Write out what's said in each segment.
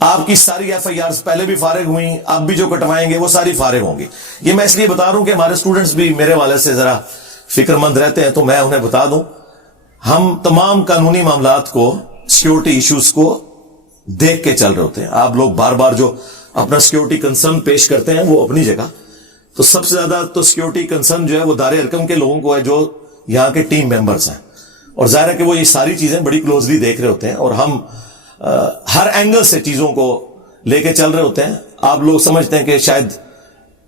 آپ کی ساری ایف آئی آرز پہلے بھی فارغ ہوئی، اب بھی جو کٹوائیں گے وہ ساری فارغ ہوں گی. یہ میں اس لیے بتا رہا ہوں کہ ہمارے اسٹوڈنٹس بھی میرے والے سے ذرا فکر مند رہتے ہیں، تو میں انہیں بتا دوں ہم تمام قانونی معاملات کو، سیکیورٹی ایشوز کو دیکھ کے چل رہے ہوتے ہیں. آپ لوگ بار بار جو اپنا سیکیورٹی کنسرن پیش کرتے ہیں وہ اپنی جگہ، تو سب سے زیادہ تو سیکیورٹی کنسرن جو ہے وہ دار ارکم کے لوگوں کو ہے جو یہاں کے ٹیم ممبرز ہیں، اور ظاہر ہے کہ وہ یہ ساری چیزیں بڑی کلوزلی دیکھ رہے ہوتے ہیں، اور ہم ہر اینگل سے چیزوں کو لے کے چل رہے ہوتے ہیں. آپ لوگ سمجھتے ہیں کہ شاید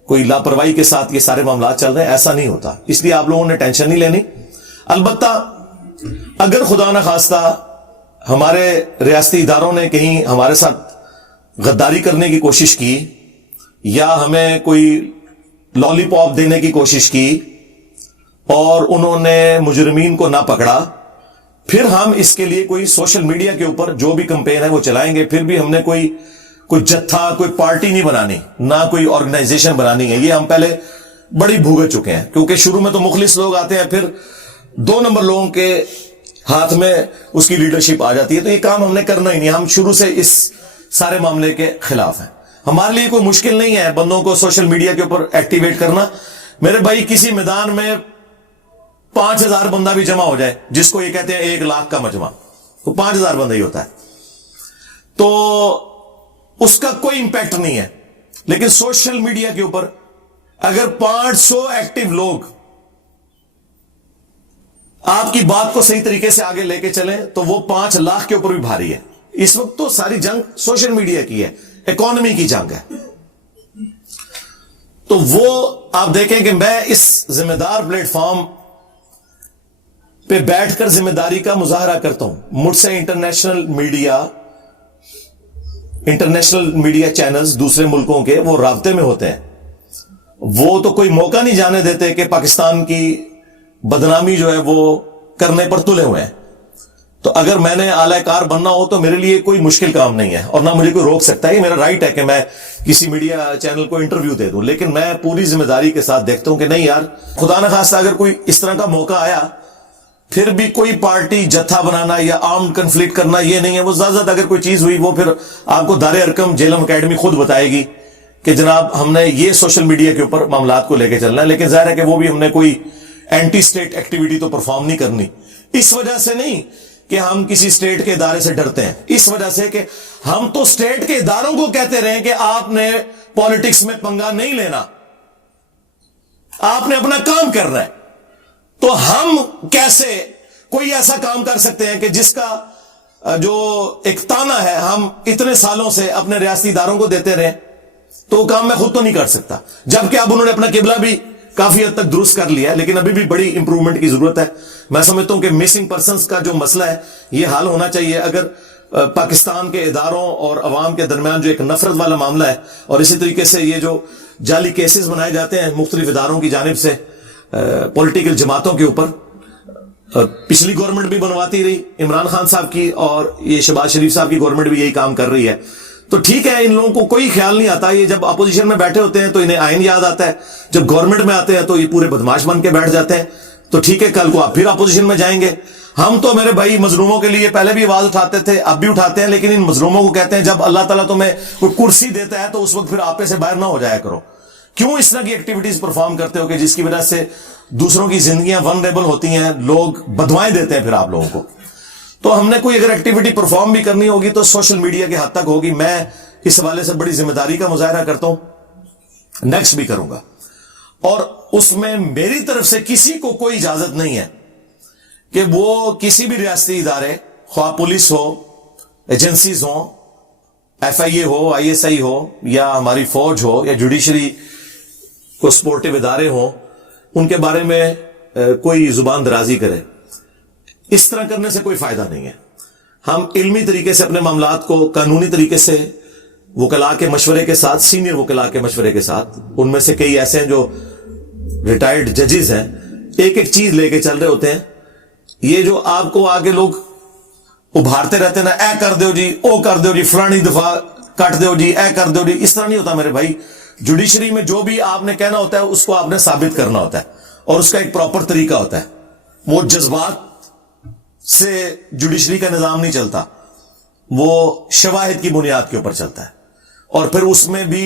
کوئی لاپرواہی کے ساتھ یہ سارے معاملات چل رہے ہیں، ایسا نہیں ہوتا. اس لیے آپ لوگوں نے ٹینشن نہیں لینی. البتہ اگر خدا نخواستہ ہمارے ریاستی اداروں نے کہیں ہمارے ساتھ غداری کرنے کی کوشش کی یا ہمیں کوئی لالی پاپ دینے کی کوشش کی اور انہوں نے مجرمین کو نہ پکڑا، پھر ہم اس کے لیے کوئی سوشل میڈیا کے اوپر جو بھی کمپین ہے وہ چلائیں گے. پھر بھی ہم نے کوئی جتھا، کوئی پارٹی نہیں بنانی، نہ کوئی آرگنائزیشن بنانی ہے. یہ ہم پہلے بڑی بھوگت چکے ہیں، کیونکہ شروع میں تو مخلص لوگ آتے ہیں، پھر 2 نمبر لوگوں کے ہاتھ میں اس کی لیڈرشپ آ جاتی ہے. تو یہ کام ہم نے کرنا ہی نہیں. ہم شروع سے اس سارے معاملے کے خلاف ہیں. ہمارے لیے کوئی مشکل نہیں ہے بندوں کو سوشل میڈیا کے اوپر ایکٹیویٹ کرنا. میرے بھائی کسی میدان میں 5000 بندہ بھی جمع ہو جائے، جس کو یہ کہتے ہیں 1 لاکھ کا مجمع، تو 5000 بندہ ہی ہوتا ہے، تو اس کا کوئی امپیکٹ نہیں ہے. لیکن سوشل میڈیا کے اوپر اگر 500 ایکٹیو لوگ آپ کی بات کو صحیح طریقے سے آگے لے کے چلیں تو وہ 5 لاکھ کے اوپر بھی بھاری ہے. اس وقت تو ساری جنگ سوشل میڈیا کی ہے، اکانومی کی جنگ ہے. تو وہ آپ دیکھیں کہ میں اس ذمہ دار پلیٹ فارم پہ بیٹھ کر ذمہ داری کا مظاہرہ کرتا ہوں. مجھ سے انٹرنیشنل میڈیا چینلز دوسرے ملکوں کے وہ رابطے میں ہوتے ہیں. وہ تو کوئی موقع نہیں جانے دیتے کہ پاکستان کی بدنامی جو ہے وہ کرنے پر تلے ہوئے ہیں. تو اگر میں نے اعلی کار بننا ہو تو میرے لیے کوئی مشکل کام نہیں ہے، اور نہ مجھے کوئی روک سکتا ہے. یہ میرا رائٹ ہے کہ میں کسی میڈیا چینل کو انٹرویو دے دوں، لیکن میں پوری ذمہ داری کے ساتھ دیکھتا ہوں کہ نہیں یار، خدا نخواستہ اگر کوئی اس طرح کا موقع آیا، پھر بھی کوئی پارٹی جتھا بنانا یا آرمڈ کنفلکٹ کرنا یہ نہیں ہے. وہ زیادہ اگر کوئی چیز ہوئی وہ پھر آپ کو دار ارکم جیلم اکیڈمی خود بتائے گی کہ جناب ہم نے یہ سوشل میڈیا کے اوپر معاملات کو لے کے چلنا ہے. لیکن ظاہر ہے کہ وہ بھی ہم نے کوئی اینٹی اسٹیٹ ایکٹیویٹی تو پرفارم نہیں کرنی. اس وجہ سے نہیں کہ ہم کسی اسٹیٹ کے ادارے سے ڈرتے ہیں، اس وجہ سے کہ ہم تو اسٹیٹ کے اداروں کو کہتے رہے کہ آپ نے پالیٹکس میں پنگا نہیں لینا، آپ نے اپنا کام کرنا ہے. تو ہم کیسے کوئی ایسا کام کر سکتے ہیں کہ جس کا جو ایک تانا ہے ہم اتنے سالوں سے اپنے ریاستی اداروں کو دیتے رہے؟ تو وہ کام میں خود تو نہیں کر سکتا. جبکہ اب انہوں نے اپنا قبلہ بھی کافی حد تک درست کر لیا ہے، لیکن ابھی بھی بڑی امپروومنٹ کی ضرورت ہے. میں سمجھتا ہوں کہ مسنگ پرسنز کا جو مسئلہ ہے یہ حل ہونا چاہیے. اگر پاکستان کے اداروں اور عوام کے درمیان جو ایک نفرت والا معاملہ ہے، اور اسی طریقے سے یہ جو جعلی کیسز بنائے جاتے ہیں مختلف اداروں کی جانب سے پولیٹیکل جماعتوں کے اوپر، پچھلی گورنمنٹ بھی بنواتی رہی عمران خان صاحب کی، اور یہ شہباز شریف صاحب کی گورنمنٹ بھی یہی کام کر رہی ہے. تو ٹھیک ہے، ان لوگوں کو کوئی خیال نہیں آتا. یہ جب اپوزیشن میں بیٹھے ہوتے ہیں تو انہیں آئین یاد آتا ہے، جب گورنمنٹ میں آتے ہیں تو یہ پورے بدماش بن کے بیٹھ جاتے ہیں. تو ٹھیک ہے، کل کو آپ پھر اپوزیشن میں جائیں گے. ہم تو میرے بھائی مظلوموں کے لیے پہلے بھی آواز اٹھاتے تھے، اب بھی اٹھاتے ہیں، لیکن ان مظلوموں کو کہتے ہیں جب اللہ تعالیٰ تمہیں کوئی کرسی دیتا ہے تو اس وقت پھر آپے سے باہر نہ ہو جایا کرو. کیوں اس طرح کی ایکٹیویٹیز پرفارم کرتے ہو کہ جس کی وجہ سے دوسروں کی زندگیاں ونریبل ہوتی ہیں، لوگ بدوائیں دیتے ہیں پھر آپ لوگوں کو. تو ہم نے کوئی اگر ایکٹیویٹی پرفارم بھی کرنی ہوگی تو سوشل میڈیا کے حد تک ہوگی. میں اس حوالے سے بڑی ذمہ داری کا مظاہرہ کرتا ہوں، نیکسٹ بھی کروں گا. اور اس میں میری طرف سے کسی کو کوئی اجازت نہیں ہے کہ وہ کسی بھی ریاستی ادارے، خواہ پولیس ہو، ایجنسیز ہوں، ایف آئی اے ہو، آئی ایس آئی ہو، یا ہماری فوج ہو، یا جوڈیشری کو سپورٹیو ادارے ہوں، ان کے بارے میں کوئی زبان درازی کرے. اس طرح کرنے سے کوئی فائدہ نہیں ہے. ہم علمی طریقے سے اپنے معاملات کو قانونی طریقے سے وکلاء کے مشورے کے ساتھ، سینئر وکلاء کے مشورے کے ساتھ، ان میں سے کئی ایسے ہیں جو ریٹائرڈ ججز ہیں، ایک ایک چیز لے کے چل رہے ہوتے ہیں. یہ جو آپ کو آگے لوگ ابھارتے رہتے ہیں نا، اے کر دیو جی، او کر دیو جی، فلانی دفعہ کٹ دیو جی، اے کر دیو جی، اس طرح نہیں ہوتا میرے بھائی. جوڈیشری میں جو بھی آپ نے کہنا ہوتا ہے اس کو آپ نے ثابت کرنا ہوتا ہے، اور اس کا ایک پراپر طریقہ ہوتا ہے. وہ جذبات سے جوڈیشری کا نظام نہیں چلتا. وہ شواہد کی بنیاد کے اوپر چلتا ہے, اور پھر اس میں بھی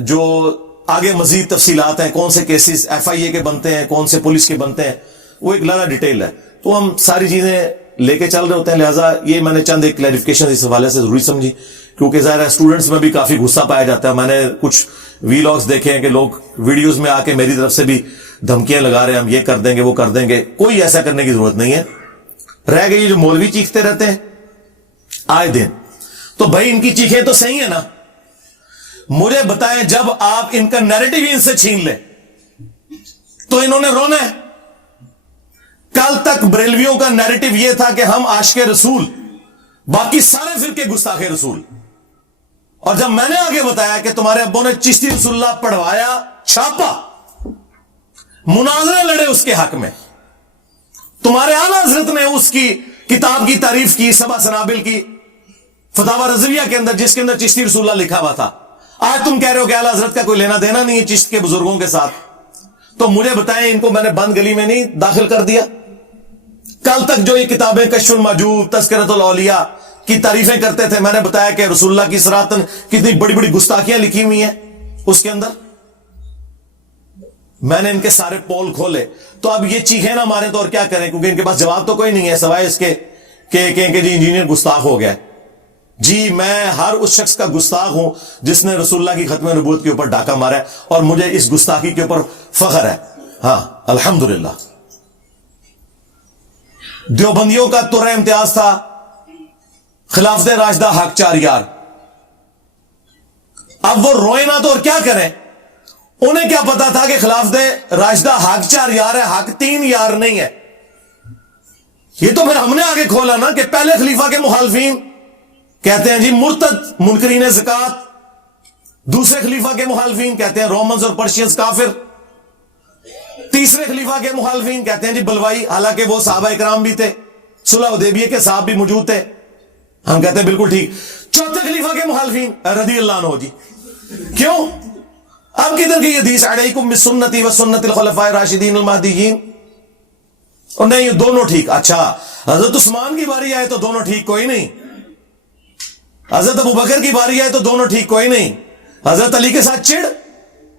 جو آگے مزید تفصیلات ہیں, کون سے کیسز ایف آئی اے کے بنتے ہیں, کون سے پولیس کے بنتے ہیں, وہ ایک لڑا ڈیٹیل ہے. تو ہم ساری چیزیں لے کے چل رہے ہوتے ہیں, لہٰذا یہ میں نے چند ایک کلیریفیکیشن اس حوالے سے ضروری سمجھی, کیونکہ ظاہر ہے اسٹوڈنٹس میں بھی کافی غصہ پایا جاتا ہے. میں نے کچھ ویلاگز دیکھے ہیں کہ لوگ ویڈیوز میں آ کے میری طرف سے بھی دھمکیاں لگا رہے ہیں, ہم یہ کر دیں گے وہ کر دیں گے. کوئی ایسا کرنے کی ضرورت نہیں ہے. رہ گئی جو مولوی چیختے رہتے ہیں آئے دن, تو بھائی ان کی چیخیں تو صحیح ہے نا. مجھے بتائیں, جب آپ ان کا نیریٹو ہی ان سے چھین لیں تو انہوں نے رونا ہے. کل تک بریلویوں کا نیریٹو یہ تھا کہ ہم عاشق رسول, باقی سارے فرقے گستاخ رسول. اور جب میں نے آگے بتایا کہ تمہارے ابوں نے چشتی رسول اللہ پڑھوایا, چھاپا, مناظرے لڑے اس کے حق میں, تمہارے اعلیٰ حضرت نے اس کی کتاب کی تعریف کی, سبع سنابل کی فتاوی رضویہ کے اندر, جس کے اندر چشتی رسول اللہ لکھا ہوا تھا. آج تم کہہ رہے ہو کہ اعلیٰ حضرت کا کوئی لینا دینا نہیں ہے چشت کے بزرگوں کے ساتھ. تو مجھے بتائیں, ان کو میں نے بند گلی میں نہیں داخل کر دیا؟ کل تک جو یہ کتابیں کشف المحجوب, تذکرۃ الاولیاء کی تعریفیں کرتے تھے, میں نے بتایا کہ رسول اللہ کی صراحتاً کتنی بڑی بڑی گستاخیاں لکھی ہوئی ہیں اس کے اندر. میں نے ان کے سارے پول کھولے. تو اب یہ چیخیں نہ ماریں تو اور کیا کریں, کیونکہ ان کے پاس جواب تو کوئی نہیں ہے سوائے اس کے کہ جی انجینئر گستاخ ہو گیا. جی میں ہر اس شخص کا گستاخ ہوں جس نے رسول اللہ کی ختم نبوت کے اوپر ڈاکہ مارا ہے, اور مجھے اس گستاخی کے اوپر فخر ہے. ہاں الحمدللہ. دیوبندیوں کا ترہ امتیاز تھا خلافت راشدہ حق چار یار. اب وہ روئے نہ تو اور کیا کریں, انہیں کیا پتا تھا کہ خلافت راشدہ حق چار یار ہے, حق تین یار نہیں ہے. یہ تو پھر ہم نے آگے کھولا نا کہ پہلے خلیفہ کے مخالفین کہتے ہیں جی مرتد منکرین زکات, دوسرے خلیفہ کے مخالفین کہتے ہیں رومنز اور پرشینز کافر, تیسرے خلیفہ کے مخالفین کہتے ہیں جی بلوائی, حالانکہ وہ صحابہ اکرام بھی تھے, صلح حدیبیہ کے صاحب بھی موجود تھے. ہم کہتے ہیں بالکل ٹھیک. چوتھے خلیفہ کے مخالفین رضی اللہ عنہ جی, کیوں اب کدھر کی حدیث علیکم بسنتی و سنت الخلفاء الراشدین المہدیین, اور نہیں دونوں ٹھیک. اچھا حضرت عثمان کی باری آئے تو دونوں ٹھیک, کوئی نہیں. حضرت ابوبکر کی باری آئے تو دونوں ٹھیک, کوئی نہیں. حضرت علی کے ساتھ چڑ,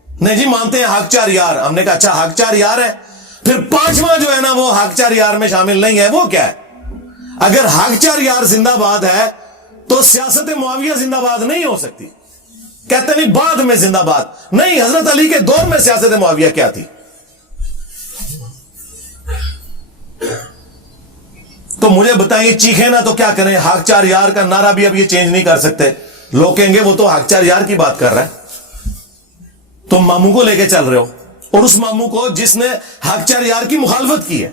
نہیں جی مانتے ہیں حق چار یار. ہم نے کہا اچھا حق چار یار ہے, پھر پانچواں جو ہے نا وہ حق چار یار میں شامل نہیں ہے, وہ کیا ہے؟ اگر حق چار یار زندہ باد ہے تو سیاست معاویہ زندہ باد نہیں ہو سکتی. کہتے نہیں بعد میں زندہ باد, نہیں حضرت علی کے دور میں سیاست معاویہ کیا تھی. تو مجھے بتائیں چیخیں نا تو کیا کریں. حق چار یار کا نعرہ بھی اب یہ چینج نہیں کر سکتے. لوگ کہیں گے وہ تو حق چار یار کی بات کر رہا ہے, تم ماموں کو لے کے چل رہے ہو, اور اس ماموں کو جس نے حق چار یار کی مخالفت کی ہے.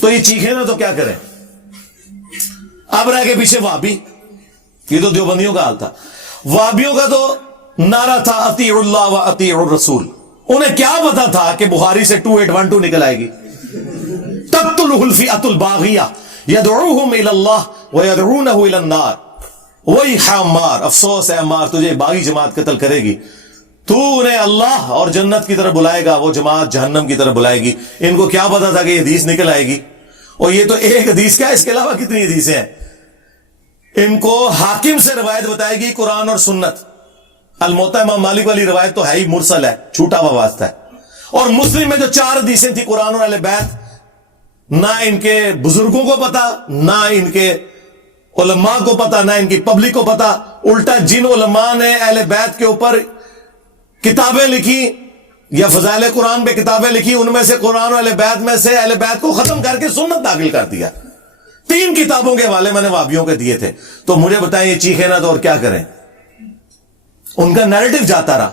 تو یہ چیخیں نا تو کیا کریں. اب رہ کے پیچھے وہابی, یہ تو دیوبندیوں کا حال تھا. وہابیوں کا تو نعرہ تھا اطیع اللہ و اطیع الرسول. انہیں کیا پتا تھا کہ بخاری سے 2812 نکل آئے گی. تقتلہ الفئۃ الباغیہ یدعوہم الی اللہ ویدعونہ الی النار. وہی عمار, افسوس ہے عمار, تجھے باغی جماعت قتل کرے گی, تو انہیں اللہ اور جنت کی طرف بلائے گا, وہ جماعت جہنم کی طرف بلائے گی. ان کو کیا پتا تھا کہ یہ حدیث نکل آئے گی. اور یہ تو ایک حدیث کیا, اس کے علاوہ کتنی حدیثیں ہیں. ان کو حاکم سے روایت بتائے گی قرآن اور سنت. الموطا امام مالک والی روایت تو ہے ہی مرسل ہے, چھوٹا ہوا واسطہ ہے. اور مسلم میں جو 4 حدیثیں تھی قرآن اور اہل بیت, نہ ان کے بزرگوں کو پتا, نہ ان کے علماء کو پتا, نہ ان کی پبلک کو پتا. الٹا جن علماء نے اہل بیت کے اوپر کتابیں لکھی یا فضائل قرآن پہ کتابیں لکھی, ان میں سے قرآن و اہل بیت میں سے اہل بیت کو ختم کر کے سنت داخل کر دیا. 3 کتابوں کے حوالے میں نے وہابیوں کے دیے تھے. تو مجھے بتائیں یہ چیخیں نا تو اور کیا کریں. ان کا نیریٹو جاتا رہا,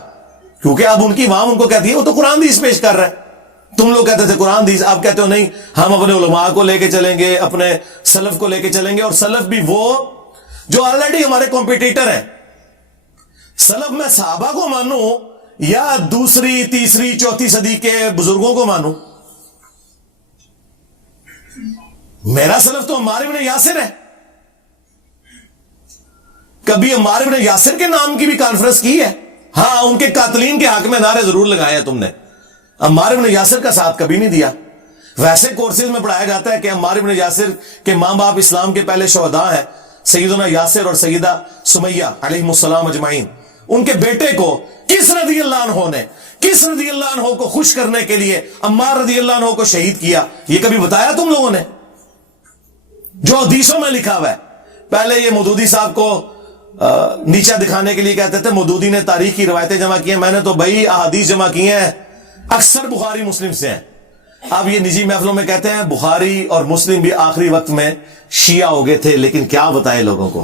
کیونکہ اب ان کی عوام ان کو کہتی ہے وہ تو قرآن حدیث پیش کر رہا ہے. تم لوگ کہتے تھے قرآن حدیث, آپ کہتے ہو نہیں ہم اپنے علماء کو لے کے چلیں گے, اپنے سلف کو لے کے چلیں گے. اور سلف بھی وہ جو آلریڈی ہمارے کمپیٹیٹر ہیں. سلف میں صحابہ کو مانوں یا دوسری تیسری چوتھی صدی کے بزرگوں کو مانوں. میرا سلف تو عمار بن یاسر ہے. کبھی عمار بن یاسر کے نام کی بھی کانفرنس کی ہے؟ ہاں, ان کے قاتلین کے حق میں نعرے ضرور لگائے ہیں تم نے. عمار بن یاسر کا ساتھ کبھی نہیں دیا. ویسے کورسز میں پڑھایا جاتا ہے کہ عمار بن یاسر کے ماں باپ اسلام کے پہلے شہداء ہیں، سیدنا یاسر اور سیدہ سمیہ علیہم السلام اجمعین. ان کے بیٹے کو کس رضی اللہ عنہ نے، کس رضی اللہ عنہ کو خوش کرنے کے لیے عمار رضی اللہ عنہ کو شہید کیا، یہ کبھی بتایا تم لوگوں نے؟ جو حدیثوں میں لکھا ہوا ہے. پہلے یہ مودودی صاحب کو نیچا دکھانے کے لیے کہتے تھے مودودی نے تاریخ کی روایتیں جمع کی ہیں. میں نے تو بھائی احادیث جمع کی ہیں، اکثر بخاری مسلم سے ہیں. اب یہ نجی محفلوں میں کہتے ہیں بخاری اور مسلم بھی آخری وقت میں شیعہ ہو گئے تھے، لیکن کیا بتائے لوگوں کو.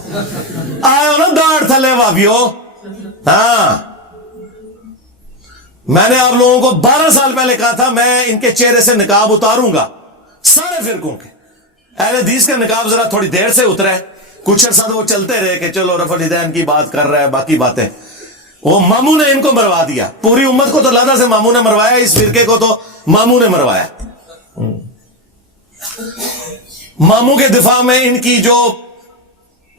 آئے نا داڑھ تھلے وابیو. ہاں، میں نے آپ لوگوں کو 12 سال پہلے کہا تھا میں ان کے چہرے سے نقاب اتاروں گا، سارے فرقوں کے. اہل حدیث کا نقاب ذرا تھوڑی دیر سے اترا ہے، کچھ عرصہ وہ چلتے رہے کہ چلو رفع الیدین کی بات کر رہا ہے، باقی باتیں. وہ ماموں نے ان کو مروا دیا. پوری امت کو تو اللہ سے ماموں نے مروایا، اس فرقے کو تو ماموں نے مروایا. ماموں کے دفاع میں ان کی جو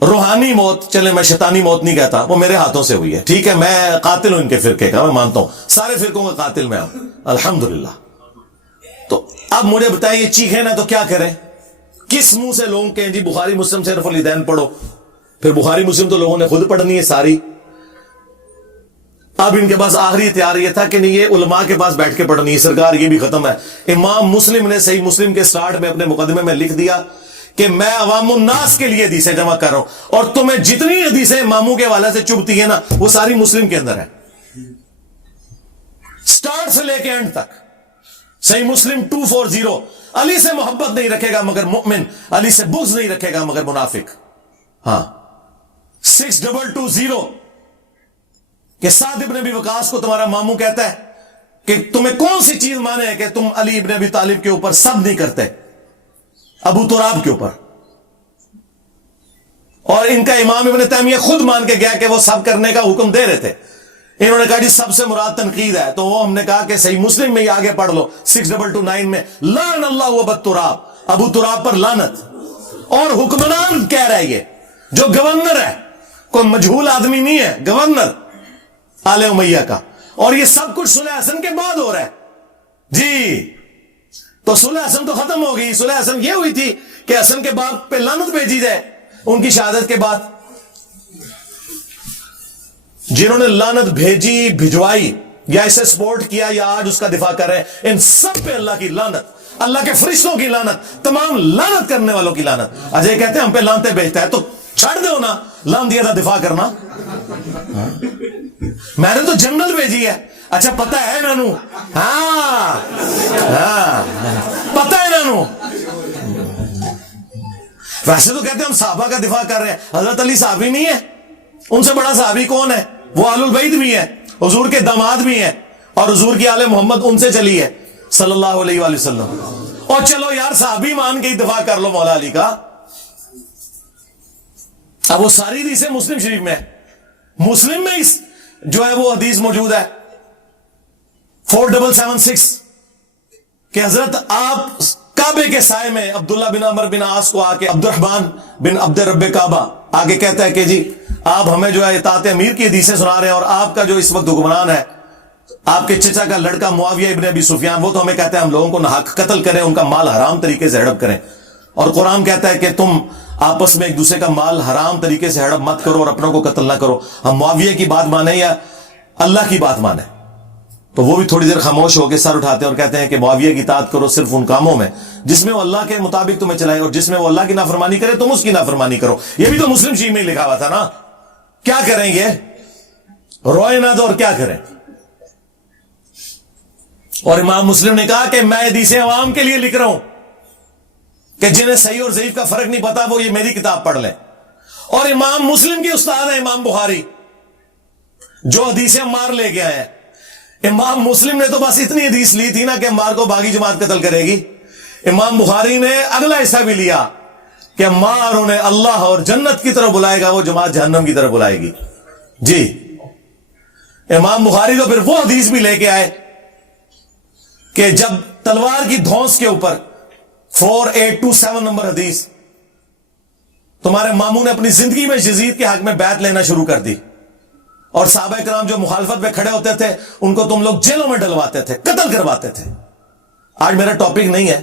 روحانی موت، چلے میں شیطانی موت نہیں کہتا، وہ میرے ہاتھوں سے ہوئی ہے. ٹھیک ہے، میں قاتل ہوں ان کے فرقے کا، میں مانتا ہوں سارے فرقوں کا قاتل میں ہوں الحمدللہ. تو اب مجھے بتائیں یہ چیخیں نا تو کیا کریں؟ کس منہ سے لوگوں کہیں جی بخاری مسلم سے رفع الیدین پڑھو؟ پھر بخاری مسلم تو لوگوں نے خود پڑھنی ہے ساری. اب ان کے پاس آخری اختیار یہ تھا کہ نہیں، یہ علماء کے پاس بیٹھ کے پڑھنی ہے. سرکار یہ بھی ختم ہے. امام مسلم نے صحیح مسلم کے سٹارٹ میں اپنے مقدمے میں لکھ دیا کہ میں عوام الناس کے لیے حدیثیں جمع کر رہا ہوں، اور تمہیں جتنی حدیثیں اماموں کے حوالے سے چبھتی ہیں نا وہ ساری مسلم کے اندر ہے، سٹارٹ سے لے کے اینڈ تک. صحیح مسلم 240، علی سے محبت نہیں رکھے گا مگر مؤمن، علی سے بغض نہیں رکھے گا مگر منافق. ہاں 6220 کہ سعد ابن ابی وقاص کو تمہارا ماموں کہتا ہے کہ تمہیں کون سی چیز مانے ہے کہ تم علی ابن ابی طالب کے اوپر سب نہیں کرتے، ابو تراب کے اوپر. اور ان کا امام ابن تیمیہ خود مان کے گیا کہ وہ سب کرنے کا حکم دے رہے تھے. انہوں نے کہا جی سب سے مراد تنقید ہے، تو وہ ہم نے کہا کہ صحیح مسلم میں ہی آگے پڑھ لو 6229 میں، لعن اللہ ابو تراب، ابو تراب پر لعنت. اور حکمران کہہ رہا ہے یہ جو گورنر ہے، کوئی مجہول آدمی نہیں ہے، گورنر آل امیہ کا. اور یہ سب کچھ صلح حسن کے بعد ہو رہا ہے جی. تو صلح حسن تو ختم ہو گئی. صلح حسن یہ ہوئی تھی کہ حسن کے باپ پہ لعنت بھیجی جائے ان کی شہادت کے بعد. جنہوں نے لعنت بھیجی، بھجوائی، یا اسے سپورٹ کیا، یا آج اس کا دفاع کر رہے ہیں، ان سب پہ اللہ کی لعنت، اللہ کے فرشتوں کی لعنت، تمام لعنت کرنے والوں کی لعنت. اجے کہتے ہیں ہم پہ لعنتیں بھیجتا ہے، تو چھڑ دو نا، لان دیا تھا دفاع کرنا. میں نے تو جنگل بھیجی ہے. اچھا پتہ ہے نانو؟ ہاں پتہ ہے نانو. ویسے تو کہتے ہیں ہم صحابہ کا دفاع کر رہے ہیں. حضرت علی صحابی نہیں ہے؟ ان سے بڑا صحابی کون ہے؟ وہ آل البیت بھی ہے، حضور کے داماد بھی ہیں، اور حضور کی آل محمد ان سے چلی ہے صلی اللہ علیہ وآلہ وسلم. اور چلو یار صحابی مان کے ہی دفاع کر لو مولا علی کا. اب وہ ساری حدیثیں مسلم شریف میں ہے. مسلم میں اس جو ہے وہ حدیث موجود ہے 4776 کہ حضرت آپ کعبے کے سائے میں عبداللہ بن عمر بن عاص کو آ کے عبد الرحمن بن عبد رب کعبہ آگے کہتا ہے کہ جی آپ ہمیں جو ہے اطاعت امیر کی حدیثیں سنا رہے ہیں، اور آپ کا جو اس وقت حکمران ہے آپ کے چچا کا لڑکا معاویہ ابن ابی سفیان، وہ تو ہمیں کہتا ہے ہم لوگوں کو ناحق قتل کریں، ان کا مال حرام طریقے سے ہڑپ کریں. اور قرآن کہتا ہے کہ تم آپس میں ایک دوسرے کا مال حرام طریقے سے ہڑپ مت کرو اور اپنوں کو قتل نہ کرو. ہم معاویہ کی بات مانیں یا اللہ کی بات مانیں؟ تو وہ بھی تھوڑی دیر خاموش ہو کے سر اٹھاتے ہیں اور کہتے ہیں کہ معاویہ کی اطاعت کرو صرف ان کاموں میں جس میں وہ اللہ کے مطابق تمہیں چلائے، اور جس میں وہ اللہ کی نافرمانی کرے تم اس کی نافرمانی کرو. یہ بھی تو مسلم شریف میں لکھا ہوا تھا نا. کیا کریں گے؟ روئے نہ دو اور کیا کریں. اور امام مسلم نے کہا کہ میں حدیثیں عوام کے لیے لکھ رہا ہوں کہ جنہیں صحیح اور ضعیف کا فرق نہیں پتا وہ یہ میری کتاب پڑھ لیں. اور امام مسلم کی استاد ہے امام بخاری جو حدیثیں عمار لے کے آئے ہیں. امام مسلم نے تو بس اتنی حدیث لی تھی نا کہ عمار کو باغی جماعت قتل کرے گی. امام بخاری نے اگلا حصہ بھی لیا کہ عمار انہیں اللہ اور جنت کی طرف بلائے گا، وہ جماعت جہنم کی طرف بلائے گی. جی امام بخاری تو پھر وہ حدیث بھی لے کے آئے کہ جب تلوار کی دھونس کے اوپر 4827 نمبر حدیث، تمہارے ماموں نے اپنی زندگی میں یزید کے حق میں بیعت لینا شروع کر دی، اور صحابہ کرام جو مخالفت پہ کھڑے ہوتے تھے ان کو تم لوگ جیلوں میں ڈلواتے تھے، قتل کرواتے تھے. آج میرا ٹاپک نہیں ہے،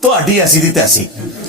ਤੁਹਾਡੀ ਐਸੀ ਦੀ ਤੈਸੀ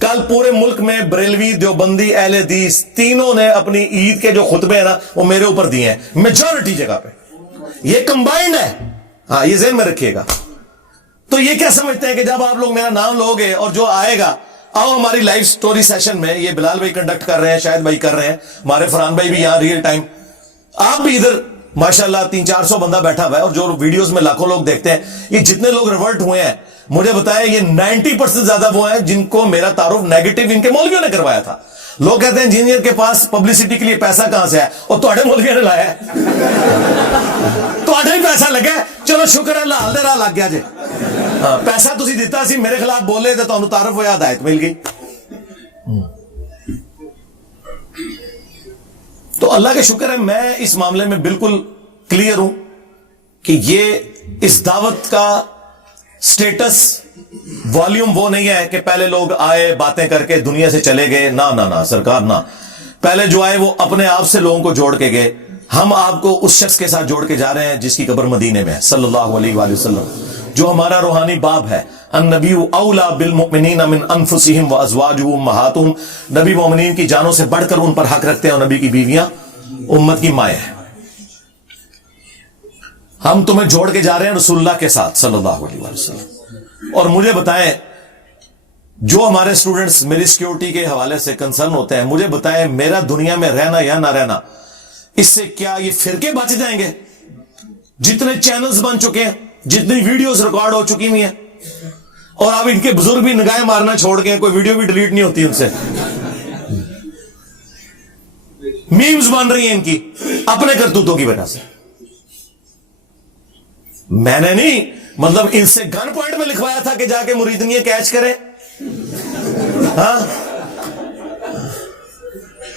کل پورے ملک میں بریلوی، دیوبندی، اہل حدیث تینوں نے اپنی عید کے جو خطبے ہیں نا وہ میرے اوپر دیے ہیں میجورٹی جگہ پہ. یہ کمبائنڈ ہے. ہاں یہ ذہن میں رکھیے گا. تو یہ کیا سمجھتے ہیں کہ جب آپ لوگ میرا نام لوگے اور جو آئے گا آؤ ہماری لائیو سٹوری سیشن میں، یہ بلال بھائی کنڈکٹ کر رہے ہیں، شاہد بھائی کر رہے ہیں، ہمارے فرحان بھائی بھی یہاں ریئل ٹائم، آپ بھی ادھر ماشاءاللہ 300-400 بندہ بیٹھا ہوا ہے، اور جو ویڈیوز میں لاکھوں لوگ دیکھتے ہیں، یہ جتنے لوگ ریورٹ ہوئے ہیں مجھے بتائیں یہ 90% زیادہ وہ ہیں جن کو میرا تعارف نیگیٹو ان کے مولویوں نے کروایا تھا. لوگ کہتے ہیں انجینئر کے پاس پبلسٹی کے لیے پیسہ کہاں سے ہے؟ اور تھوڑے مولویوں نے لایا ہے. تھوڑے ہی پیسہ لگا ہے، چلو شکر ہے اللہ دے راہ لگ گیا جی. ہاں پیسہ تسی دیتا سی، میرے خلاف بولے تو تمہیں تعارف ہویا، ہدایت مل گئی. تو اللہ کا شکر ہے میں اس معاملے میں بالکل کلیئر ہوں کہ یہ اس دعوت کا سٹیٹس والیوم وہ نہیں ہے کہ پہلے لوگ آئے باتیں کر کے دنیا سے چلے گئے. نہ سرکار نہ، پہلے جو آئے وہ اپنے آپ سے لوگوں کو جوڑ کے گئے. ہم آپ کو اس شخص کے ساتھ جوڑ کے جا رہے ہیں جس کی قبر مدینے میں ہے صلی اللہ علیہ وآلہ وسلم، جو ہمارا روحانی باپ ہے. النبی اولا بالمؤمنین من انفسہم وازواجہ امہاتہم، نبی مومنین کی جانوں سے بڑھ کر ان پر حق رکھتے ہیں، اور نبی کی بیویاں امت کی مائیں ہیں. ہم تمہیں جوڑ کے جا رہے ہیں رسول اللہ کے ساتھ صلی اللہ علیہ وآلہ وسلم. اور مجھے بتائیں جو ہمارے اسٹوڈنٹس میری سیکیورٹی کے حوالے سے کنسرن ہوتے ہیں، مجھے بتائیں میرا دنیا میں رہنا یا نہ رہنا اس سے کیا یہ فرقے بچ جائیں گے؟ جتنے چینلز بن چکے ہیں، جتنی ویڈیوز ریکارڈ ہو چکی ہوئی ہیں، اور اب ان کے بزرگ بھی نگاہیں مارنا چھوڑ گئے، کوئی ویڈیو بھی ڈیلیٹ نہیں ہوتی ان سے، میمز بن رہی ہیں ان کی اپنے کرتوتوں کی وجہ سے. میں نے نہیں مطلب ان سے گن پوائنٹ میں لکھوایا تھا کہ جا کے مریدنیاں کیچ کریں. ہاں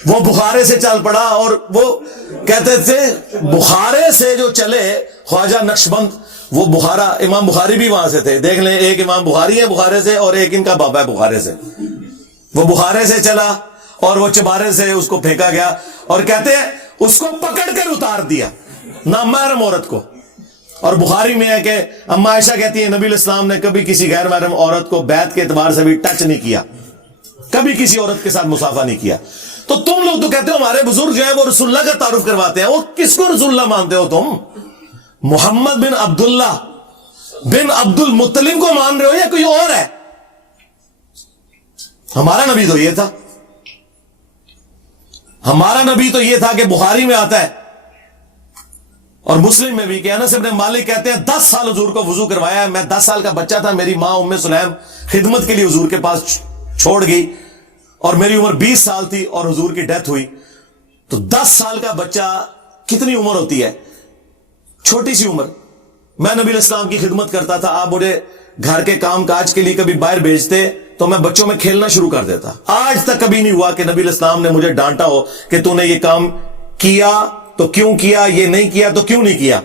وہ بخارے سے چل پڑا، اور وہ کہتے تھے بخارے سے جو چلے خواجہ نقشبند، وہ بخارا امام بخاری بھی وہاں سے تھے. دیکھ لیں ایک امام بخاری ہے بخارے سے، اور ایک ان کا بابا ہے بخارے سے. وہ بخارے سے چلا اور وہ چبارے سے اس کو پھینکا گیا، اور کہتے ہیں اس کو پکڑ کر اتار دیا نامحرم عورت کو. اور بخاری میں ہے کہ اما عائشہ کہتی ہے نبی علیہ السلام نے کبھی کسی غیر محرم عورت کو بیعت کے اعتبار سے بھی ٹچ نہیں کیا، کبھی کسی عورت کے ساتھ مصافحہ نہیں کیا. تو تم لوگ تو کہتے ہو ہمارے بزرگ جو ہیں وہ رسول اللہ کا تعارف کرواتے ہیں، وہ کس کو رسول اللہ مانتے ہو تم؟ محمد بن عبداللہ بن عبد المطلب کو مان رہے ہو یا کوئی اور ہے؟ ہمارا نبی تو یہ تھا، ہمارا نبی تو یہ تھا کہ بخاری میں آتا ہے اور مسلم میں بھی کہ انس بن مالک کہتے ہیں 10 سال حضور کو وضو کروایا ہے. میں 10 سال کا بچہ تھا، میری ماں ام سلیم خدمت کے لیے حضور کے پاس چھوڑ گئی، اور میری عمر 20 سال تھی اور حضور کی ڈیتھ ہوئی. تو 10 سال کا بچہ کتنی عمر ہوتی ہے؟ چھوٹی سی عمر. میں نبی علیہ السلام کی خدمت کرتا تھا، آپ مجھے گھر کے کام کاج کے لیے کبھی باہر بھیجتے تو میں بچوں میں کھیلنا شروع کر دیتا. آج تک کبھی نہیں ہوا کہ نبی علیہ السلام نے مجھے ڈانٹا ہو کہ تو نے یہ کام کیا تو کیوں کیا، یہ نہیں کیا تو کیوں نہیں کیا.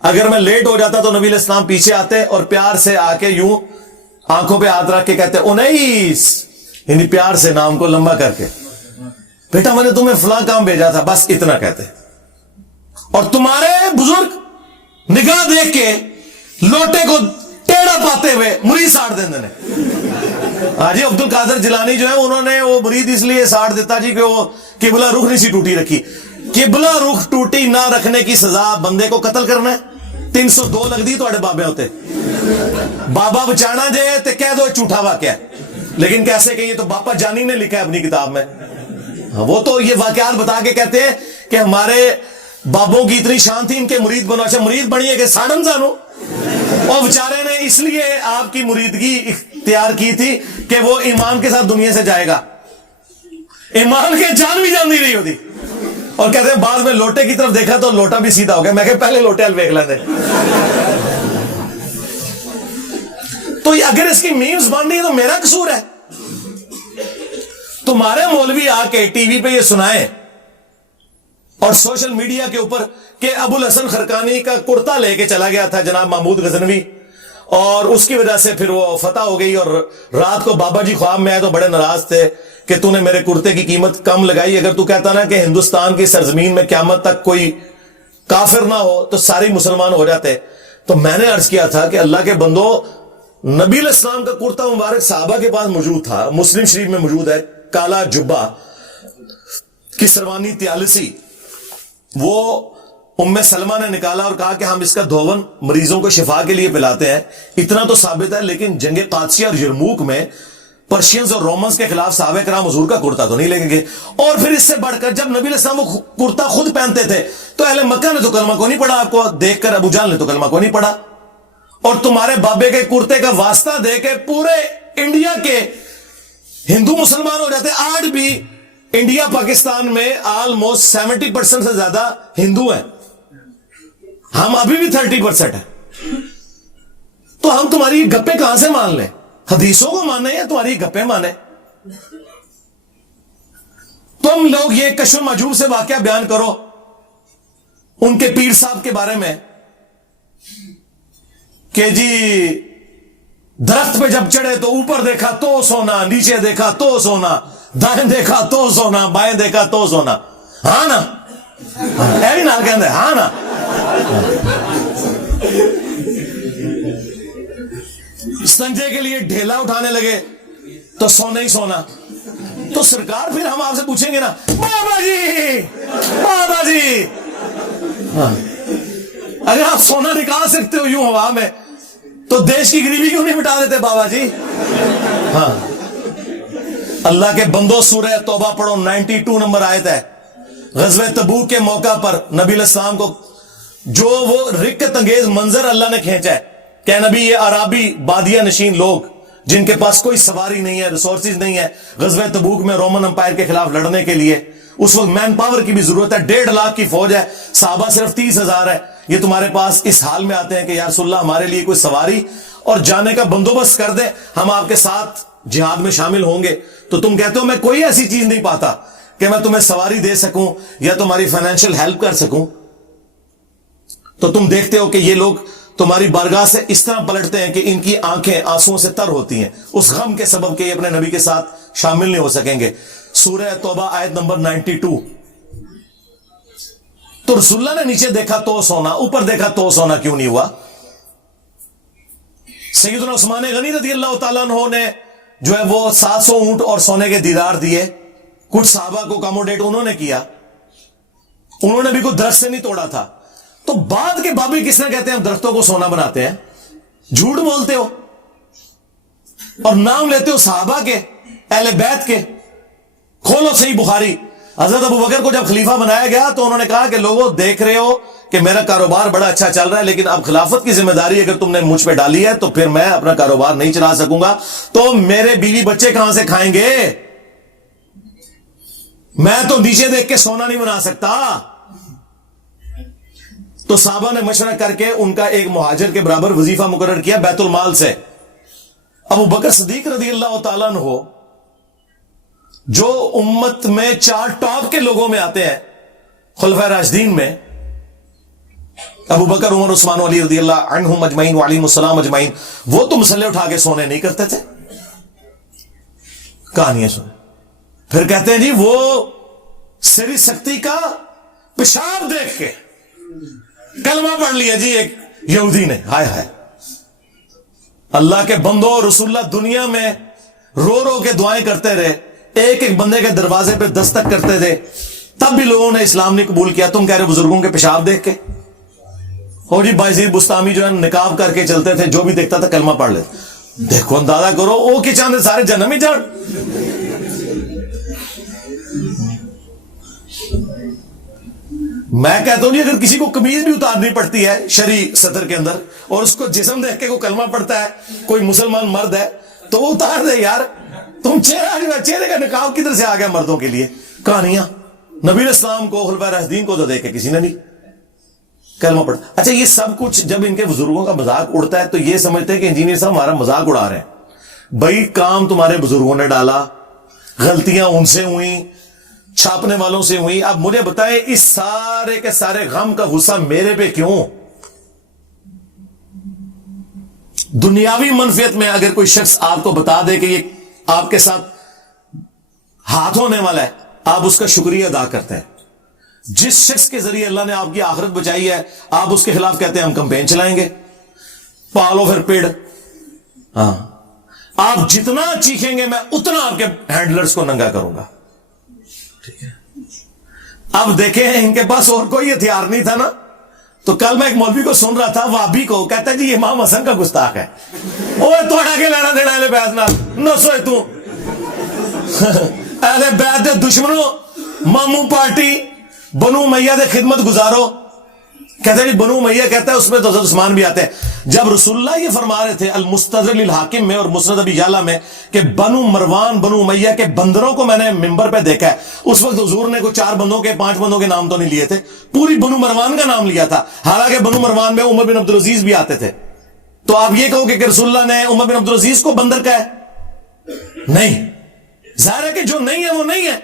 اگر میں لیٹ ہو جاتا تو نبی علیہ السلام پیچھے آتے اور پیار سے آ کے یوں آنکھوں پہ ہاتھ رکھ کے کہتے انیس، یعنی پیار سے نام کو لمبا کر کے، بیٹا میں نے تمہیں فلاں کام بھیجا تھا، بس اتنا کہتے. اور تمہارے بزرگ نگاہ دیکھ کے لوٹے کو ٹیڑھا پاتے ہوئے مرید ساڑ دیں نے. ہاں جی عبد القادر جیلانی جو ہے انہوں نے وہ مرید اس لیے ساڑ دیتا جی کہ وہ قبلہ رخ نہیں سی ٹوٹی رکھی. قبلہ رخ ٹوٹی نہ رکھنے کی سزا بندے کو قتل کرنا ہے. 302 لگ دی تو بابے ہوتے بابا بچانا جے تے کہہ دو جھوٹا واقعہ ہے. لیکن کیسے کہ یہ تو باپا جانی نے لکھا ہے اپنی کتاب میں. وہ تو یہ واقعات بتا کے کہتے ہیں کہ ہمارے بابوں کی اتنی شان تھی ان کے مرید بنو. اچھا مرید بنیے کہ ساڑن جانو. اور بیچارے نے اس لیے آپ کی مریدگی اختیار کی تھی کہ وہ ایمان کے ساتھ دنیا سے جائے گا. ایمان کے جان بھی جان نہیں رہی ہوتی. اور کہتے ہیں بعد میں لوٹے کی طرف دیکھا تو لوٹا بھی سیدھا ہو گیا. میں کہ پہلے لوٹے حل دیکھ لیتے. تو اگر اس کی میمز بن رہی ہے تو میرا قصور ہے. تمہارے مولوی آ کے ٹی وی پہ یہ سنائیں اور سوشل میڈیا کے اوپر کہ ابو الحسن خرقانی کا کرتا لے کے چلا گیا تھا جناب محمود غزنوی، اور اس کی وجہ سے پھر وہ فتح ہو گئی، اور رات کو بابا جی خواب میں آئے تو بڑے ناراض تھے کہ تو نے میرے کرتے کی قیمت کم لگائی. اگر تو کہتا نا کہ ہندوستان کی سرزمین میں قیامت تک کوئی کافر نہ ہو تو سارے مسلمان ہو جاتے. تو میں نے عرض کیا تھا کہ اللہ کے بندو نبی علیہ السلام کا کرتا مبارک صحابہ کے پاس موجود تھا، مسلم شریف میں موجود ہے، کالا جبہ کی سروانی 43، وہ ام سلمہ نے نکالا اور کہا کہ ہم اس کا دھون مریضوں کو شفا کے لیے پلاتے ہیں. اتنا تو ثابت ہے، لیکن جنگ قادسیہ اور یرموک میں پرشینز اور رومنز کے خلاف صحابہ کرام حضور کا کرتا تو نہیں لے کے گئے. اور پھر اس سے بڑھ کر جب نبی علیہ السلام وہ کرتا خود پہنتے تھے تو اہل مکہ نے تو کلمہ کو نہیں پڑھا، آپ کو دیکھ کر ابو جہل نے تو کلمہ کو نہیں پڑھا. اور تمہارے بابے کے کرتے کا واسطہ دے کے پورے انڈیا کے ہندو مسلمان ہو جاتے. آج بھی انڈیا پاکستان میں آلموسٹ 70% سے زیادہ ہندو ہیں، ہم ابھی بھی 30% ہیں. تو ہم تمہاری گپے کہاں سے مان لیں؟ حدیثوں کو مانے یا تمہاری گپے مانے؟ تم لوگ یہ کشف المحجوب سے واقعہ بیان کرو ان کے پیر صاحب کے بارے میں کہ جی درخت پہ جب چڑھے تو اوپر دیکھا تو سونا، نیچے دیکھا تو سونا، دائیں دیکھا تو سونا، بائیں دیکھا تو سونا. ہاں نا، بھی نہ کہندے ہاں نا. سنجے کے لیے ڈھیلا اٹھانے لگے تو سونا ہی سونا. تو سرکار پھر ہم آپ سے پوچھیں گے نا، بابا جی بابا جی، اگر آپ سونا نکال سکتے ہو یوں ہوا میں تو دیش کی غریبی کیوں نہیں مٹا دیتے بابا جی؟ ہاں، اللہ کے بندو سورہ توبہ پڑھو، 92 نمبر آیت ہے. غزوہ تبوک کے موقع پر نبی علیہ السلام کو جو وہ رکت انگیز منظر اللہ نے کھینچا ہے کہ نبی یہ عرابی بادیہ نشین لوگ جن کے پاس کوئی سواری نہیں ہے، ریسورسز نہیں ہے، غزوہ تبوک میں رومن امپائر کے خلاف لڑنے کے لیے اس وقت مین پاور کی بھی ضرورت ہے، 1.5 لاکھ کی فوج ہے، صحابہ صرف 30,000 ہے. یہ تمہارے پاس اس حال میں آتے ہیں کہ یا رسول اللہ ہمارے لیے کوئی سواری اور جانے کا بندوبست کر دے، ہم آپ کے ساتھ جہاد میں شامل ہوں گے. تو تم کہتے ہو میں کوئی ایسی چیز نہیں پاتا کہ میں تمہیں سواری دے سکوں یا تمہاری فائنینشیل ہیلپ کر سکوں. تو تم دیکھتے ہو کہ یہ لوگ تمہاری بارگاہ سے اس طرح پلٹتے ہیں کہ ان کی آنکھیں آنسوؤں سے تر ہوتی ہیں اس غم کے سبب کہ یہ اپنے نبی کے ساتھ شامل نہیں ہو سکیں گے. سورہ توبہ آیت نمبر 92. تو رسول اللہ نے نیچے دیکھا تو سونا، اوپر دیکھا تو سونا کیوں نہیں ہوا؟ سیدنا عثمان غنی رضی اللہ تعالیٰ عنہ نے جو ہے وہ 700 اونٹ اور سونے کے دیدار دیے. کچھ صحابہ کو اکاموڈیٹ انہوں نے کیا، انہوں نے بھی کوئی درخت سے نہیں توڑا تھا. تو بعد کے بابی کس نے کہتے ہیں ہم درختوں کو سونا بناتے ہیں؟ جھوٹ بولتے ہو اور نام لیتے ہو صحابہ کے، اہل بیت کے. کھولو صحیح بخاری. حضرت ابو بکر کو جب خلیفہ بنایا گیا تو انہوں نے کہا کہ لوگوں دیکھ رہے ہو کہ میرا کاروبار بڑا اچھا چل رہا ہے، لیکن اب خلافت کی ذمہ داری اگر تم نے مجھ پہ ڈالی ہے تو پھر میں اپنا کاروبار نہیں چلا سکوں گا. تو میرے بیوی بچے کہاں سے کھائیں گے؟ میں تو نیچے دیکھ کے سونا نہیں بنا سکتا. تو صحابہ نے مشورہ کر کے ان کا ایک مہاجر کے برابر وظیفہ مقرر کیا بیت المال سے. ابو بکر صدیق رضی اللہ تعالیٰ عنہ جو امت میں 4 ٹاپ کے لوگوں میں آتے ہیں خلفائے راشدین میں، ابو بکر، عمر، عثمان، علی رضی اللہ عنہم اجمعین وعلیہم السلام اجمعین، وہ تو مسلح اٹھا کے سونے نہیں کرتے تھے. کہانیاں سنیں. پھر کہتے ہیں جی وہ سری سختی کا پیشاب دیکھ کے کلمہ پڑھ لیا جی ایک یہودی نے. ہائے ہائے، اللہ کے بندو، رسول اللہ دنیا میں رو رو کے دعائیں کرتے رہے، ایک ایک بندے کے دروازے پہ دستک کرتے تھے، تب بھی لوگوں نے اسلام نہیں قبول کیا. تم کہہ رہے بزرگوں کے پیشاب دیکھ کے؟ اور جی بائزید بستامی جو ہے نقاب کر کے چلتے تھے، جو بھی دیکھتا تھا کلمہ پڑھ لیتے. دیکھو اندازہ کرو، او کی چاندے سارے جنم ہی جان. میں کہتا ہوں جی اگر کسی کو قمیض بھی اتارنی پڑتی ہے شرعی سطر کے اندر اور اس کو جسم دیکھ کے کوئی کلمہ پڑھتا ہے، کوئی مسلمان مرد ہے، تو وہ اتار دے یار. تم چہرے کا نقاب کدھر سے آ گیا مردوں کے لیے؟ کہانیاں. نبی علیہ السلام کو، خلفائے راشدین کو تو دیکھے کسی نے نہیں کلمہ پڑھا. اچھا یہ سب کچھ جب ان کے بزرگوں کا مذاق اڑتا ہے تو یہ سمجھتے ہیں کہ انجینئر صاحب ہمارا مذاق اڑا رہے ہیں. بھائی کام تمہارے بزرگوں نے ڈالا، غلطیاں ان سے ہوئیں، چھاپنے والوں سے ہوئی. اب مجھے بتائیں اس سارے کے سارے غم کا غصہ میرے پہ کیوں؟ دنیاوی منفیت میں اگر کوئی شخص آپ کو بتا دے کہ یہ آپ کے ساتھ ہاتھ ہونے والا ہے، آپ اس کا شکریہ ادا کرتے ہیں. جس شخص کے ذریعے اللہ نے آپ کی آخرت بچائی ہے، آپ اس کے خلاف کہتے ہیں ہم کمپین چلائیں گے. پالو پھر پیڑ. ہاں آپ جتنا چیخیں گے میں اتنا آپ کے ہینڈلرز کو ننگا کروں گا. ٹھیک ہے. اب دیکھیں ان کے پاس اور کوئی ہتھیار نہیں تھا نا. تو کل میں ایک مولوی کو سن رہا تھا وابی کو, کہتا ہے جی امام حسن کا گستاخ ہے. اوے توڑا کے لینا دینا اہل بیت نال نہ سوئے تو اہل بیت دے دشمنوں, ماموں پارٹی بنو امیہ دے خدمت گزارو. کہتے ہیں بنو امیہ کہتا ہے اس میں تو حضرت عثمان بھی آتے ہیں. جب رسول اللہ یہ فرما رہے تھے المستدرک للحاکم میں اور مسند ابی یعلا میں کہ بنو مروان بنو امیہ کے بندروں کو میں نے منبر پہ دیکھا ہے, اس وقت حضور نے کوئی 4 بندوں کے 5 بندوں کے نام تو نہیں لیے تھے, پوری بنو مروان کا نام لیا تھا. حالانکہ بنو مروان میں عمر بن عبدالعزیز بھی آتے تھے. تو آپ یہ کہو کہ رسول اللہ نے عمر بن عبدالعزیز کو بندر کہا ہے؟ نہیں. ظاہر ہے کہ جو نہیں ہے وہ نہیں ہے.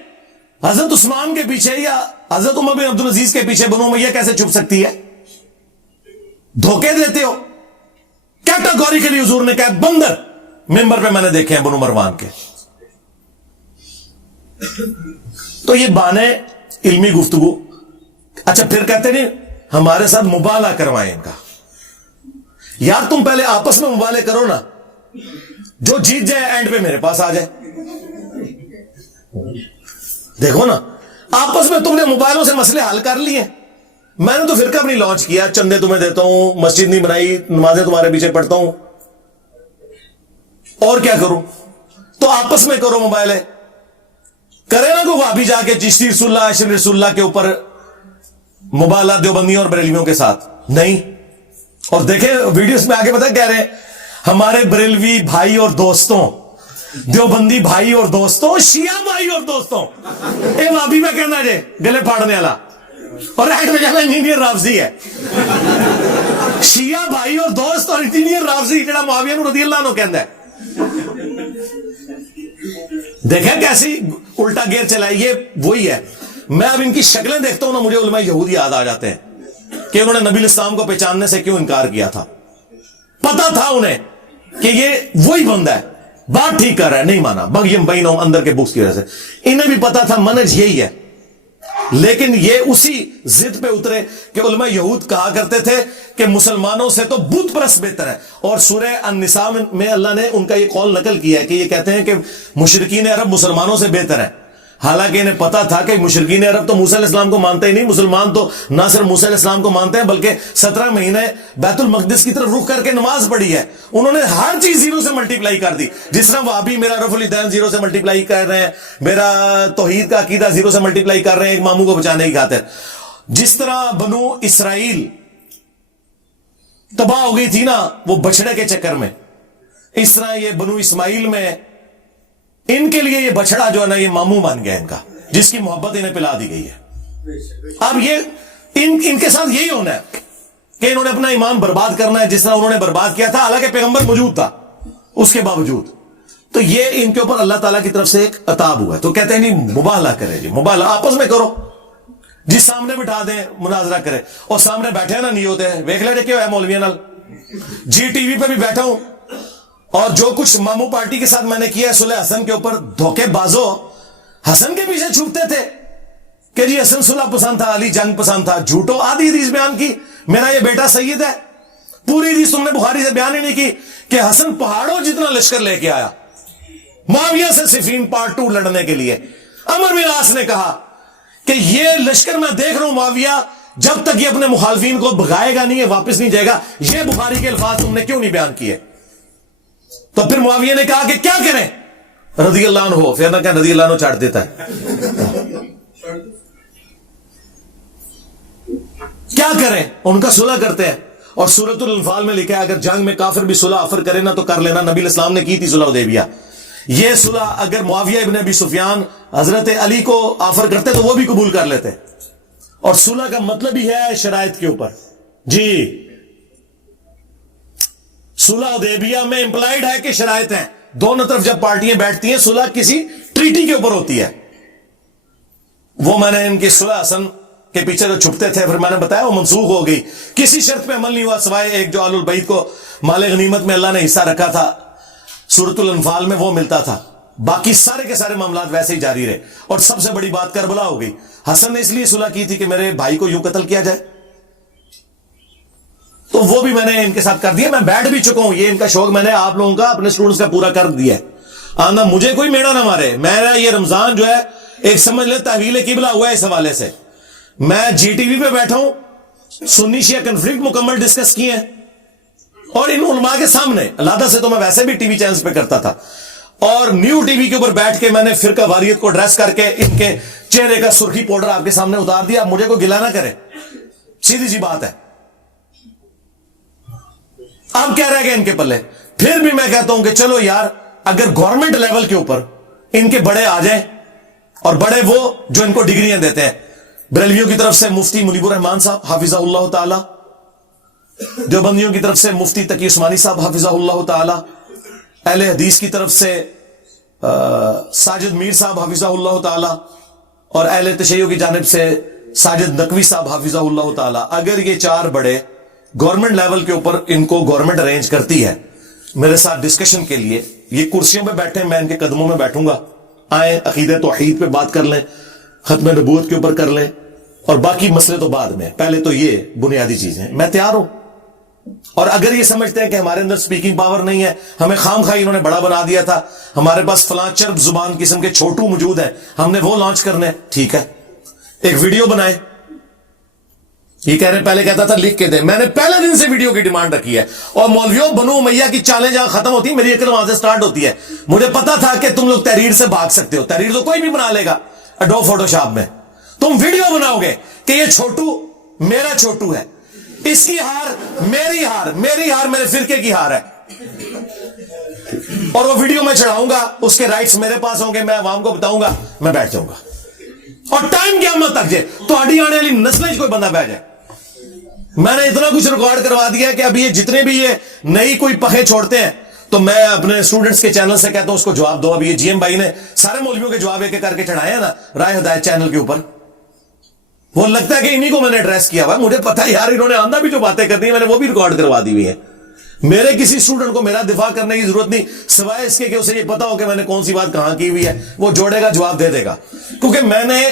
حضرت عثمان کے پیچھے یا حضرت عمر بن عبدالعزیز کے پیچھے بنو امیہ کیسے چھپ سکتی ہے؟ دھوکے دیتے ہو. کیٹاگوری کے لیے حضور نے کہا بندر ممبر پہ میں نے دیکھے ہیں بنو مروان کے. تو یہ بانے علمی گفتگو. اچھا پھر کہتے نہیں ہمارے ساتھ مبالغہ کروائیں ان کا. یار تم پہلے آپس میں مبالغے کرو نا, جو جیت جائے اینڈ پہ میرے پاس آ جائے. دیکھو نا آپس میں تم نے موبائلوں سے مسئلے حل کر لیے. میں نے تو فرقہ اپنی لانچ کیا, چندے تمہیں دیتا ہوں, مسجد نہیں بنائی, نمازیں تمہارے پیچھے پڑھتا ہوں, اور کیا کروں؟ تو آپس میں کرو موبائل ہے. کرے نا کو وہابی جا کے چشتی رسول اللہ اشرف رسول اللہ کے اوپر مبالغہ دیوبندیوں اور بریلویوں کے ساتھ نہیں. اور دیکھیں ویڈیوز میں آگے پتہ کہہ رہے ہیں ہمارے بریلوی بھائی اور دوستوں, دیوبندی بھائی اور دوستوں, شیعہ بھائی اور دوستوں. اے وہابی میں کہنا جے گلے پھاڑنے والا, اور ایڈ میں کہنا انجینئر رافضی ہے. شیعہ بھائی اور دوست اور انجینئر رافضی جڑا معاویہ رضی اللہ عنہ کہندا ہے. دیکھیں کیسی الٹا گیئر چلائے. یہ وہی ہے. میں اب ان کی شکلیں دیکھتا ہوں نا مجھے علماء یہود یاد آ جاتے ہیں کہ انہوں نے نبی اسلام کو پہچاننے سے کیوں انکار کیا تھا. پتا تھا انہیں کہ یہ وہی بندہ ہے, بات ٹھیک کر رہا ہے, نہیں مانا. بغیم بینہم اندر کے بغض کی وجہ سے. انہیں بھی پتا تھا منہج یہی ہے, لیکن یہ اسی ضد پہ اترے کہ علماء یہود کہا کرتے تھے کہ مسلمانوں سے تو بت پرست بہتر ہے. اور سورہ النساء میں اللہ نے ان کا یہ قول نقل کیا ہے کہ یہ کہتے ہیں کہ مشرکین عرب مسلمانوں سے بہتر ہے. حالانکہ انہیں پتا تھا کہ مشرکین عرب تو موسیٰ علیہ السلام کو مانتے ہی نہیں. مسلمان تو نہ صرف موسیٰ علیہ السلام کو مانتے ہیں بلکہ 17 مہینے بیت المقدس کی طرف رخ کر کے نماز پڑھی ہے. انہوں نے ہر چیز زیرو سے ملٹیپلائی کر دی. جس طرح وہابی میرا رفع الیدین زیرو سے ملٹیپلائی کر رہے ہیں, میرا توحید کا عقیدہ زیرو سے ملٹیپلائی کر رہے ہیں ایک ماموں کو بچانے کی خاطر. جس طرح بنو اسرائیل تباہ ہو گئی تھی نا وہ بچڑے کے چکر میں, اس طرح یہ بنو اسماعیل میں ان کے لیے یہ بچڑا جو ہے نا یہ ماموں بن گیا ان کا, جس کی محبت انہیں پلا دی گئی ہے. اب یہ ان کے ساتھ یہی ہونا ہے کہ انہوں نے اپنا ایمان برباد کرنا ہے جس طرح انہوں نے برباد کیا تھا, حالانکہ پیغمبر موجود تھا اس کے باوجود. تو یہ ان کے اوپر اللہ تعالیٰ کی طرف سے ایک عطاب ہوا ہے. تو کہتے ہیں نہیں مبالغہ کرے, جی مبالغہ آپس میں کرو, جس سامنے بٹھا دیں مناظرہ کرے. اور سامنے بیٹھے نا نہیں ہوتے, ویکھ لے کیا ہے مولویاں نال. جی ٹی وی پہ بھی بیٹھا ہوں اور جو کچھ ماموں پارٹی کے ساتھ میں نے کیا ہے صلح حسن کے اوپر, دھوکے بازو حسن کے پیچھے چھپتے تھے کہ جی حسن صلح پسند تھا, علی جنگ پسند تھا. جھوٹو آدھی حدیث بیان کی میرا یہ بیٹا سید ہے. پوری حدیث تم نے بخاری سے بیان ہی نہیں کی کہ حسن پہاڑوں جتنا لشکر لے کے آیا معاویہ سے صفین پارٹ 2 لڑنے کے لیے. عمر بن عاص نے کہا کہ یہ لشکر میں دیکھ رہا ہوں معاویہ جب تک یہ اپنے مخالفین کو بھگائے گا نہیں, یہ واپس نہیں جائے گا. یہ بخاری کے الفاظ تم نے کیوں نہیں بیان کیے؟ تو پھر معاویہ نے کہا کہ کیا کریں رضی اللہ عنہ ہو, پھر نہ کہ رضی اللہ عنہ چاٹ دیتا ہے. کیا کریں؟ ان کا صلح کرتے ہیں. اور سورۃ الانفال میں لکھا ہے اگر جنگ میں کافر بھی صلح آفر کرے نا تو کر لینا. نبی الاسلام نے کی تھی صلح حدیبیہ. یہ صلح اگر معاویہ ابن ابی سفیان حضرت علی کو آفر کرتے تو وہ بھی قبول کر لیتے. اور صلح کا مطلب ہی ہے شرائط کے اوپر. جی صلح حدیبیہ میں امپلائیڈ ہے کہ شرائط ہیں. دونوں طرف جب پارٹیاں بیٹھتی ہیں صلح کسی ٹریٹی کے اوپر ہوتی ہے. وہ میں نے ان کی صلح حسن کے پیچھے جو چھپتے تھے پھر میں نے بتایا وہ منسوخ ہو گئی. کسی شرط پہ عمل نہیں ہوا سوائے ایک جو آل البیت کو مال غنیمت میں اللہ نے حصہ رکھا تھا سورۃ الانفال میں وہ ملتا تھا. باقی سارے کے سارے معاملات ویسے ہی جاری رہے. اور سب سے بڑی بات کربلا ہو گئی. حسن نے اس لیے صلح کی تھی کہ میرے بھائی کو یوں قتل کیا جائے. تو وہ بھی میں نے ان کے ساتھ کر دیا. میں بیٹھ بھی چکا ہوں, یہ ان کا شوق میں نے آپ لوگوں کا اپنے اسٹوڈنٹس کا پورا کر دیا ہے. آنا مجھے کوئی میڑا نہ مارے. میرا یہ رمضان جو ہے ایک سمجھ لے تحویل قبلہ ہوا ہے اس حوالے سے. میں جی ٹی وی پہ بیٹھا ہوں, سنی شیعہ کنفلکٹ مکمل ڈسکس کیے ہیں, اور ان علماء کے سامنے. علیحدہ سے تو میں ویسے بھی ٹی وی چینلز پہ کرتا تھا, اور نیو ٹی وی کے اوپر بیٹھ کے میں نے فرقہ واریت کو ایڈریس کر کے ان کے چہرے کا سرخی پاؤڈر آپ کے سامنے اتار دیا. مجھے کوئی گلا نہ کرے, سیدھی سی بات ہے. اب کیا رہ گیا ان کے پلے؟ پھر بھی میں کہتا ہوں کہ چلو یار, اگر گورنمنٹ لیول کے اوپر ان کے بڑے آ جائیں, اور بڑے وہ جو ان کو ڈگریاں دیتے ہیں, بریلویوں کی طرف سے مفتی منیب الرحمان صاحب حافظہ اللہ تعالی, دیوبندیوں کی طرف سے مفتی تقی عثمانی صاحب حافظہ اللہ تعالی, اہل حدیث کی طرف سے ساجد میر صاحب حافظہ اللہ تعالی, اور اہل تشیع کی جانب سے ساجد نقوی صاحب حافظہ اللہ تعالی. اگر یہ چار بڑے گورنمنٹ لیول کے اوپر ان کو گورنمنٹ ارینج کرتی ہے میرے ساتھ ڈسکشن کے لیے, یہ کرسیوں پہ بیٹھے, میں ان کے قدموں میں بیٹھوں گا, آئیں عقیدہ توحید پہ بات کر لیں, ختم نبوت کے اوپر کر لیں, اور باقی مسئلے تو بعد میں, پہلے تو یہ بنیادی چیزیں, میں تیار ہوں. اور اگر یہ سمجھتے ہیں کہ ہمارے اندر سپیکنگ پاور نہیں ہے, ہمیں خام خواہ انہوں نے بڑا بنا دیا تھا, ہمارے پاس فلاں چرب زبان قسم کے چھوٹو موجود ہیں, ہم نے وہ لانچ کرنے, ٹھیک ہے, ایک ویڈیو بنائے. یہ کہہ رہے پہلے کہتا تھا لکھ کے دیں, میں نے پہلے دن سے ویڈیو کی ڈیمانڈ رکھی ہے. اور مولویوں بنو امیہ کی چالیں جہاں ختم ہوتی, میری عقل وہاں سے سٹارٹ ہوتی ہے. مجھے پتا تھا کہ تم لوگ تحریر سے بھاگ سکتے ہو, تحریر تو کوئی بھی بنا لے گا اڈوب فوٹو شاپ میں. تم ویڈیو بناؤ گے کہ یہ چھوٹو میرا چھوٹو ہے, اس کی ہار میری ہار, میری ہار میرے فرقے کی ہار ہے, اور وہ ویڈیو میں چڑھاؤں گا, اس کے رائٹس میرے پاس ہوں گے, میں عوام کو بتاؤں گا, میں بیٹھ جاؤں گا. اور ٹائم قیامت تک جائے تو آڑی آنے والی نسلیں کوئی بندہ بیٹھ جائے. میں نے اتنا کچھ ریکارڈ کروا دیا کہ ابھی یہ جتنے بھی یہ نئی کوئی پخے چھوڑتے ہیں, تو میں اپنے اسٹوڈنٹس کے چینل سے کہتا ہوں اس کو جواب دو. ابھی یہ جی ایم بھائی نے سارے مولویوں کے جواب ایک کر کے چڑھائے ہیں نا رائے ہدایت چینل کے اوپر. وہ لگتا ہے کہ انہی کو میں نے ایڈریس کیا ہوا, مجھے پتا ہے یار انہوں نے آندھا بھی جو باتیں کرنی ہے میں نے وہ بھی ریکارڈ کروا دی ہوئی ہے. میرے کسی اسٹوڈنٹ کو میرا دفاع کرنے کی ضرورت نہیں, سوائے اس کے کہ اسے یہ پتا ہو کہ میں نے کون سی بات کہاں کی ہوئی ہے, وہ جوڑے گا جواب دے دے گا. کیونکہ میں نے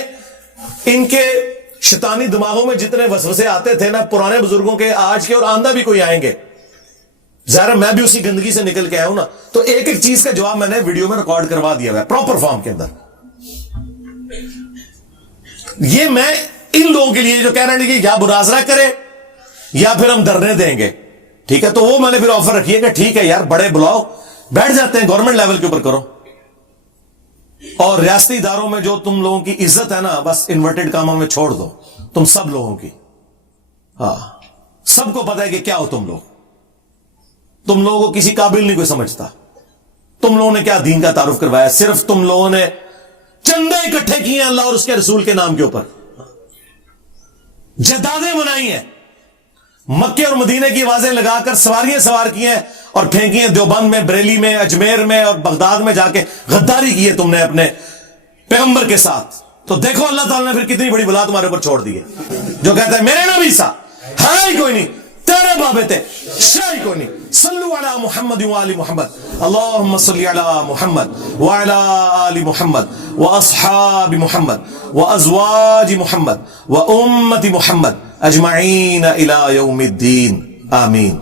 ان کے شیطانی دماغوں میں جتنے وسوسے آتے تھے نا پرانے بزرگوں کے, آج کے اور آندہ بھی کوئی آئیں گے, ظاہر میں بھی اسی گندگی سے نکل کے آیا ہوں نا, تو ایک ایک چیز کا جواب میں نے ویڈیو میں ریکارڈ کروا دیا ہوا ہے پراپر فارم کے اندر. یہ میں ان لوگوں کے لیے جو کہہ رہے ہیں کہ یا مناظرہ کرے یا پھر ہم دھرنے دیں گے, ٹھیک ہے, تو وہ میں نے پھر آفر رکھی ہے کہ ٹھیک ہے یار, بڑے بلاؤ, بیٹھ جاتے ہیں, گورنمنٹ لیول کے اوپر کرو. اور ریاستی اداروں میں جو تم لوگوں کی عزت ہے نا, بس انورٹڈ کاموں میں چھوڑ دو تم سب لوگوں کی. ہاں, سب کو پتا ہے کہ کیا ہو تم لوگ, تم لوگوں کو کسی قابل نہیں کوئی سمجھتا. تم لوگوں نے کیا دین کا تعارف کروایا, صرف تم لوگوں نے چندے اکٹھے کیے ہیں اللہ اور اس کے رسول کے نام کے اوپر, جدادیں بنائی ہیں, مکے اور مدینے کی آوازیں لگا کر سواریاں سوار کی ہیں اور پھینکی ہیں دیوبند میں, بریلی میں, اجمیر میں اور بغداد میں جا کے غداری کی ہے تم نے اپنے پیغمبر کے ساتھ. تو دیکھو اللہ تعالیٰ نے پھر کتنی بڑی بلا تمہارے اوپر چھوڑ دی ہے. جو کہتا ہے میرے نبی سا ہے ہی کوئی نہیں, تیرے بابے تے شاہی کوئی نہیں. صلو علی محمد و آل محمد, اللہم صلی علی محمد وعلی آل محمد واصحاب محمد وازواج محمد وامت محمد اجمعین الی یوم الدین, آمین.